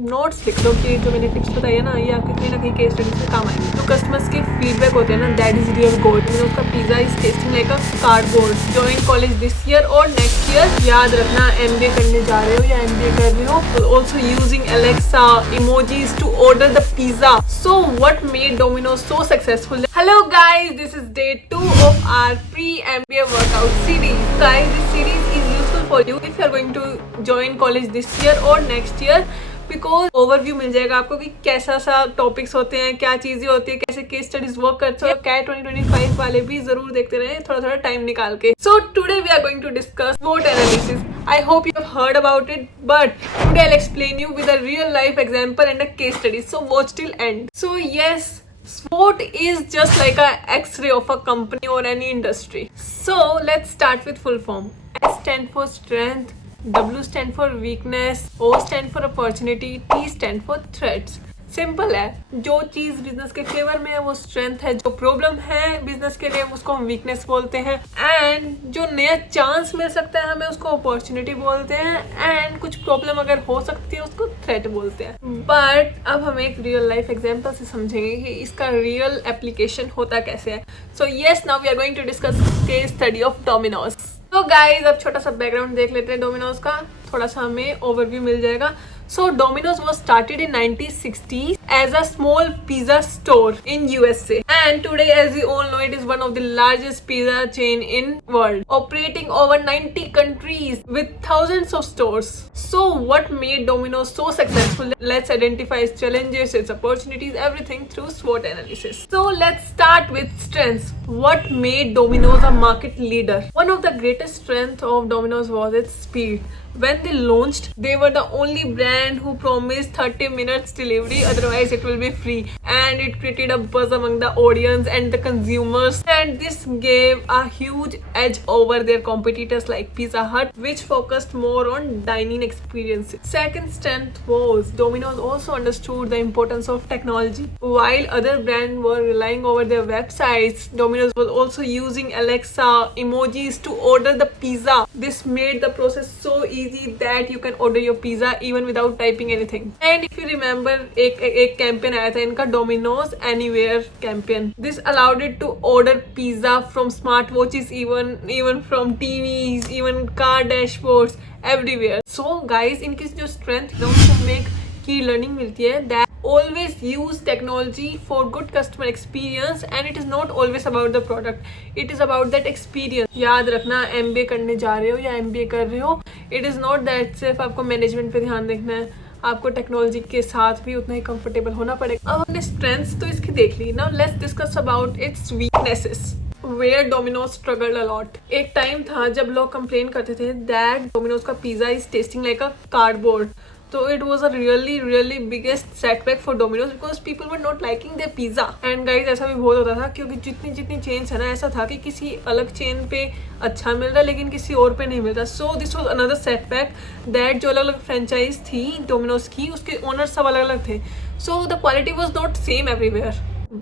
Notes लिख दो कि जो मैंने टिप्स बताई है ना, ये आपके कहीं ना कहीं केस स्टडीज में काम आएंगे। जो कस्टमर्स के फीडबैक होते हैं ना, दैट इज रियल गोल्ड। मैंने उसका pizza is tasting like a cardboard. Join college this year और नेक्स्ट ईयर। याद रखना, एमबीए करने जा रहे हो या एमबीए कर रहे हो, also using Alexa emojis to order the pizza. So what made Domino's so successful? Hello guys, this is day 2 of our pre-MBA workout series. Guys, this series is useful for you if you are going to join college this year or next year, because overview मिल जाएगा आपको कि कैसा सा topics होते हैं, क्या चीजें होती है, कैसे केस स्टडीज वर्क करते हैं। कैट 2025 वाले भी जरूर देखते रहे थोड़ा थोड़ा टाइम निकाल के। So today we are going to discuss SWOT analysis. I hope you have heard about it, but today I will explain you with a real life example and a case study. So watch till end. So yes, SWOT is just like a X-ray of a company or any industry. So let's start with full form. S stand for strength, W stand for weakness, O stand for opportunity, T stand for threats. Simple है, जो चीज business के favour में है वो strength है, जो problem है बिजनेस के लिए उसको हम वीकनेस बोलते हैं, एंड जो नया चांस मिल सकता है हमें उसको अपॉर्चुनिटी बोलते हैं, एंड कुछ प्रॉब्लम अगर हो सकती है उसको थ्रेट बोलते हैं. बट अब हम एक रियल लाइफ एग्जांपल से समझेंगे कि इसका रियल एप्लीकेशन होता कैसे है. So yes, now we are going to discuss case study of Domino's. तो गाइज, अब छोटा सा बैकग्राउंड देख लेते हैं डोमिनोज का, थोड़ा सा हमें ओवरव्यू मिल जाएगा. So Domino's was started in 1960s as a small pizza store in USA, and today, as we all know, it is one of the largest pizza chain in world, operating over 90 countries with thousands of stores. So what made Domino's so successful? Let's identify its challenges, its opportunities, everything through SWOT analysis. So let's start with strengths. What made Domino's a market leader? One of the greatest strengths of Domino's was its speed. When they launched, they were the only brand who promised 30 minutes delivery, otherwise it will be free, and it created a buzz among the audience and the consumers, and this gave a huge edge over their competitors like Pizza Hut, which focused more on dining experiences. Second strength was Domino's also understood the importance of technology. While other brands were relying over their websites, Domino's was also using Alexa emojis to order the pizza. This made the process so easy that you can order your pizza even without typing anything. And if you remember, एक campaign आया था इनका, Domino's Anywhere campaign. This allowed it to order pizza from smartwatches, even from TVs, even car dashboards, everywhere. So guys, इनकी जो strength है उससे हमें एक की learning मिलती है that always use technology for good customer experience, and it is not always about the product, it is about that experience. याद रखना, MBA करने जा रहे हो या MBA कर रहे हो, it is not that सिर्फ आपको मैनेजमेंट पे ध्यान देखना है, आपको टेक्नोलॉजी के साथ भी उतना ही कंफर्टेबल होना पड़ेगा. अब हमने स्ट्रेंथ्स तो इसकी देख ली. Now let's discuss about its weaknesses. Where Domino's struggled a lot. एक टाइम था जब लोग कंप्लेन करते थे that Domino's का pizza is tasting like a cardboard. So it was a really biggest setback for Domino's because people were not liking their pizza. And guys, ऐसा भी बहुत होता था क्योंकि जितनी चेन्स है ना, ऐसा था कि किसी अलग चेन पे अच्छा मिल रहा है लेकिन किसी और पे नहीं मिलता. So this was another setback that जो अलग अलग फ्रेंचाइज थी Domino's की, उसके ओनर सब अलग अलग थे. So the quality was not same everywhere.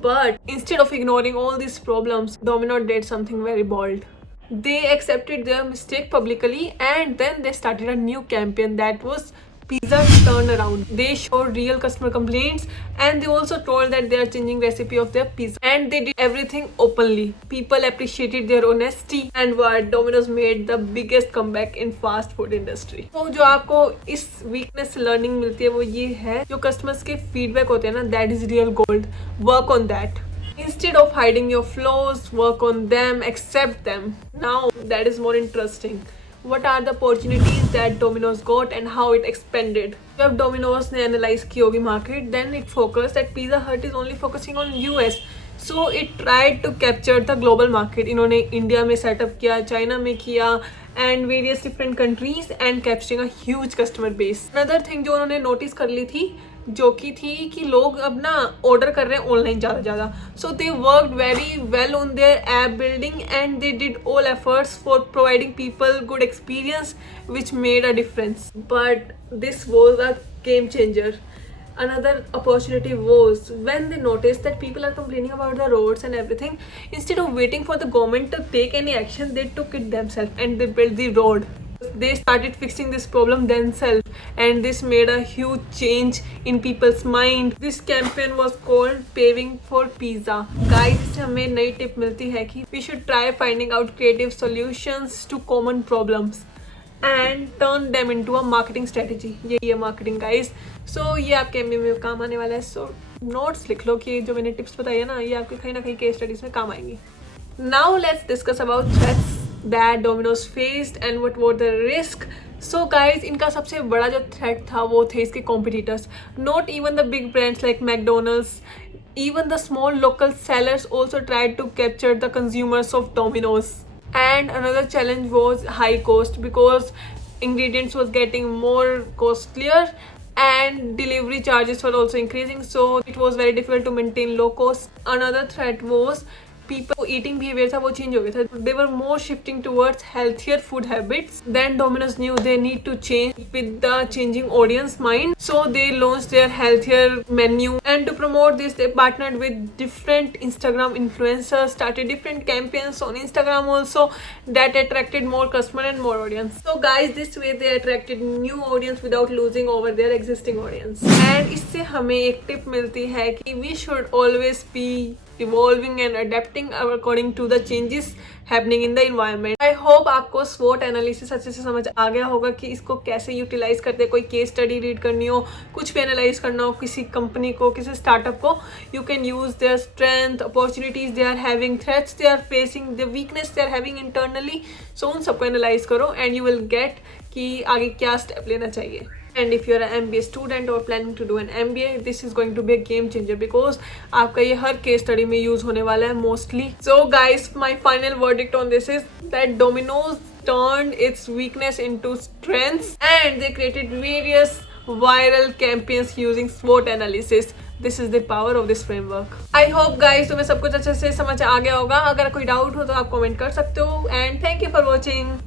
But instead of ignoring all these problems, Domino's did something very bold. They accepted their mistake publicly, and then they started a new campaign that was Pizza Turned Around. They showed real customer complaints, and they also told that they are changing recipe of their pizza, and they did everything openly. People appreciated their honesty, and what Domino's made the biggest comeback in fast food industry. तो जो आपको इस weakness से learning मिलती है वो ये है, जो customers के feedback होते हैं ना, that is real gold. Work on that. Instead of hiding your flaws, work on them, accept them. Now that is more interesting. What are the opportunities that Domino's got and how it expanded? जब Domino's ने analyze की होगी market, then it focused that Pizza Hut is only focusing on US. So it tried to capture the global market. इन्होंने India में setup किया, China में किया, and various different countries, and capturing a huge customer base. Another thing जो उन्होंने notice कर ली थी, जो की थी कि लोग अब ना ऑर्डर कर रहे हैं ऑनलाइन ज़्यादा. So they work very well on their app building, and they did all efforts for providing people good experience which made a difference. But this was a game changer. Another opportunity was when they noticed that people are complaining about the roads and everything. Instead of waiting for the government to take any action, they took it themselves and they built the road. They started fixing this problem themselves, and this made a huge change in people's mind. This campaign was called Paving for Pizza. Guys, इससे हमें नई tip मिलती है कि we should try finding out creative solutions to common problems and turn them into a marketing strategy. यही है marketing guys. So ये आपके MBA में काम आने वाला है. So नोट्स लिख लो कि जो मैंने टिप्स बताई है ना, ये आपके कहीं ना कहीं केस स्टडीज में काम आएंगी. Now let's discuss about threats that Domino's faced and what were the risk. So guys, इनका सबसे बड़ा जो थ्रेट था वो थे इसके competitors. Not even the big brands like McDonald's, even the small local sellers also tried to capture the consumers of Domino's. And another challenge was high cost, because ingredients was getting more costlier and delivery charges were also increasing, so it was very difficult to maintain low cost. Another threat was people eating behavior था वो change हो गया था. They were more shifting towards healthier food habits. Then Domino's knew they need to change with the changing audience mind, so they launched their healthier menu. And to promote this, they partnered with different Instagram influencers, started different campaigns on Instagram also that attracted more customer and more audience. So guys, this way they attracted new audience without losing over their existing audience. And इससे हमें एक tip मिलती है कि we should always be evolving and adapting according to the changes happening in the environment. I hope आपको SWOT analysis अच्छे से समझ आ गया होगा कि इसको कैसे यूटिलाइज करते हैं. कोई केस स्टडी रीड करनी हो, कुछ भी एनालाइज करना हो किसी कंपनी को, किसी स्टार्टअप को, you can use their strength, opportunities they are having, threats they are facing, the weakness they are having internally. So उन सबको एनालाइज करो एंड यू विल गेट कि आगे क्या स्टेप लेना चाहिए. And if you're an MBA student or planning to do an MBA, this is going to be a game changer, because आपका ये हर केस स्टडी में यूज होने वाला है mostly. So guys, my final verdict on this is that Domino's turned its weakness into strengths, and they created various viral campaigns using SWOT analysis. This is the power of this framework. I hope guys तुम्हें सब कुछ अच्छे से समझ आ गया होगा. अगर कोई डाउट हो तो आप कमेंट कर सकते हो. And thank you for watching.